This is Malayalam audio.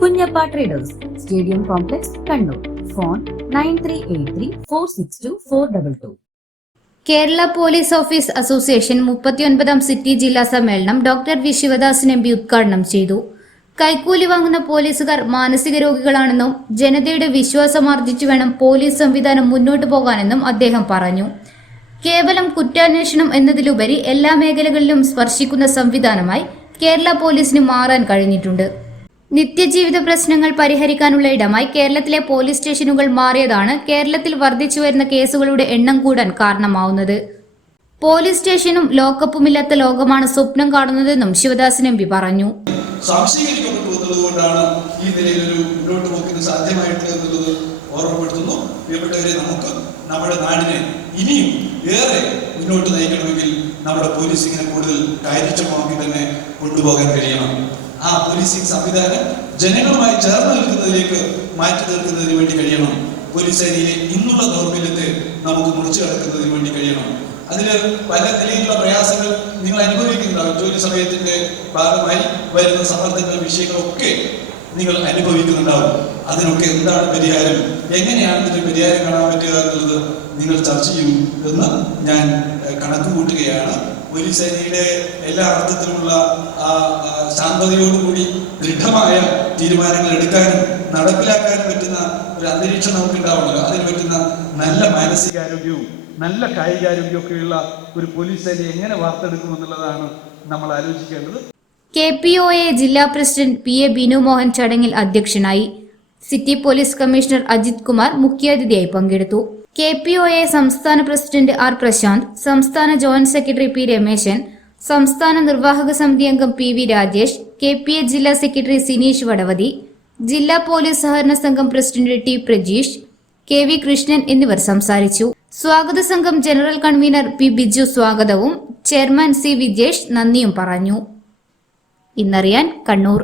Kunjappa traders stadium complex Kannur. Phone nine three eight three four six two four double two. Kerala police office association മുപ്പത്തിയൊൻപതാം city ജില്ലാ സമ്മേളനം doctor V Sivadasan M P ഉദ്ഘാടനം ചെയ്തു. കൈക്കൂലി വാങ്ങുന്ന പോലീസുകാർ മാനസിക രോഗികളാണെന്നും ജനതയുടെ വിശ്വാസം ആർജിച്ചു വേണം പോലീസ് സംവിധാനം മുന്നോട്ടു പോകാനെന്നും അദ്ദേഹം പറഞ്ഞു. കേവലം കുറ്റാന്വേഷണം എന്നതിലുപരി എല്ലാ മേഖലകളിലും സ്പർശിക്കുന്ന സംവിധാനമായി കേരള പോലീസിന് മാറാൻ കഴിഞ്ഞിട്ടുണ്ട്. നിത്യജീവിത പ്രശ്നങ്ങൾ പരിഹരിക്കാനുള്ള ഇടമായി കേരളത്തിലെ പോലീസ് സ്റ്റേഷനുകൾ മാറിയതാണ് കേരളത്തിൽ വർദ്ധിച്ചു വരുന്ന കേസുകളുടെ എണ്ണം കൂടാൻ കാരണമാവുന്നത്. പോലീസ് സ്റ്റേഷനും ലോക്കപ്പുമില്ലാത്ത ലോകമാണ് സ്വപ്നം കാണുന്നതെന്നും ശിവദാസൻ എം പി പറഞ്ഞു. സാധ്യമായിട്ടുള്ളത് ഓർമ്മപ്പെടുത്തുന്നു. പ്രിയപ്പെട്ടവരെ നമുക്ക് നമ്മുടെ നാടിനെ ഇനിയും ഏറെ മുന്നോട്ട് നയിക്കണമെങ്കിൽ നമ്മുടെ പോലീസിങ്ങിനെ കൂടുതൽ കാര്യക്ഷമമാക്കി തന്നെ കൊണ്ടുപോകാൻ കഴിയണം. ആ പോലീസിംഗ് സംവിധാനം ജനങ്ങളുമായി ചേർന്ന് നിൽക്കുന്നതിലേക്ക് മാറ്റി തീർക്കുന്നതിന് വേണ്ടി കഴിയണം. പോലീസ് സേനയിലെ ഇന്നുള്ള ദൗർബല്യത്തെ നമുക്ക് മുറിച്ചു കടക്കുന്നതിന് വേണ്ടി കഴിയണം. അതിന് പല നിലയിലുള്ള പ്രയാസങ്ങൾ നിങ്ങൾ അനുഭവിക്കുന്നുണ്ടാവും. ജോലി സമയത്തിന്റെ ഭാഗമായി വരുന്ന സമ്മർദ്ദങ്ങൾ വിഷയങ്ങളൊക്കെ നിങ്ങൾ അനുഭവിക്കുന്നുണ്ടാവും. അതിനൊക്കെ എന്താണ് പരിഹാരം? എങ്ങനെയാണ് ഇതിന് പരിഹാരം കാണാൻ പറ്റുക എന്നുള്ളത് നിങ്ങൾ ചർച്ച ചെയ്യും എന്ന് ഞാൻ കണക്ക് കൂട്ടുകയാണ് ഒരു സേനയുടെ എല്ലാ അർത്ഥത്തിലുമുള്ള ആ ശാന്തതയോടുകൂടി ദൃഢമായ തീരുമാനങ്ങൾ എടുക്കാനും നടപ്പിലാക്കാനും പറ്റുന്ന ഒരു അന്തരീക്ഷം നമുക്ക് ഉണ്ടാവുമല്ലോ അതിന് പറ്റുന്ന നല്ല മാനസികാരോഗ്യവും നല്ല കായികാരോഗ്യമൊക്കെയുള്ള ഒരു പോലീസ് സേന എങ്ങനെ വാർത്തെടുക്കുമെന്നുള്ളതാണ് നമ്മൾ ആലോചിക്കേണ്ടത്. കെ പി ഒ എ ജില്ലാ president P A Binu Mohan ചടങ്ങിൽ അധ്യക്ഷനായി city police commissioner Ajith Kumar മുഖ്യാതിഥിയായി പങ്കെടുത്തു. കെ പി ഒ എ സംസ്ഥാന പ്രസിഡന്റ് ആർ പ്രശാന്ത് സംസ്ഥാന ജോയിന്റ് സെക്രട്ടറി പി രമേശൻ സംസ്ഥാന നിർവാഹക സമിതി അംഗം P V Rajesh K P A ജില്ലാ സെക്രട്ടറി സിനീഷ് വടവതി ജില്ലാ പോലീസ് സഹകരണ സംഘം president T Prajeesh K V Krishnan എന്നിവർ സംസാരിച്ചു. സ്വാഗത സംഘം ജനറൽ കൺവീനർ പി ബിജു സ്വാഗതവും ചെയർമാൻ സി വിജേഷ് നന്ദിയും പറഞ്ഞു. ഇന്നറിയാൻ കണ്ണൂർ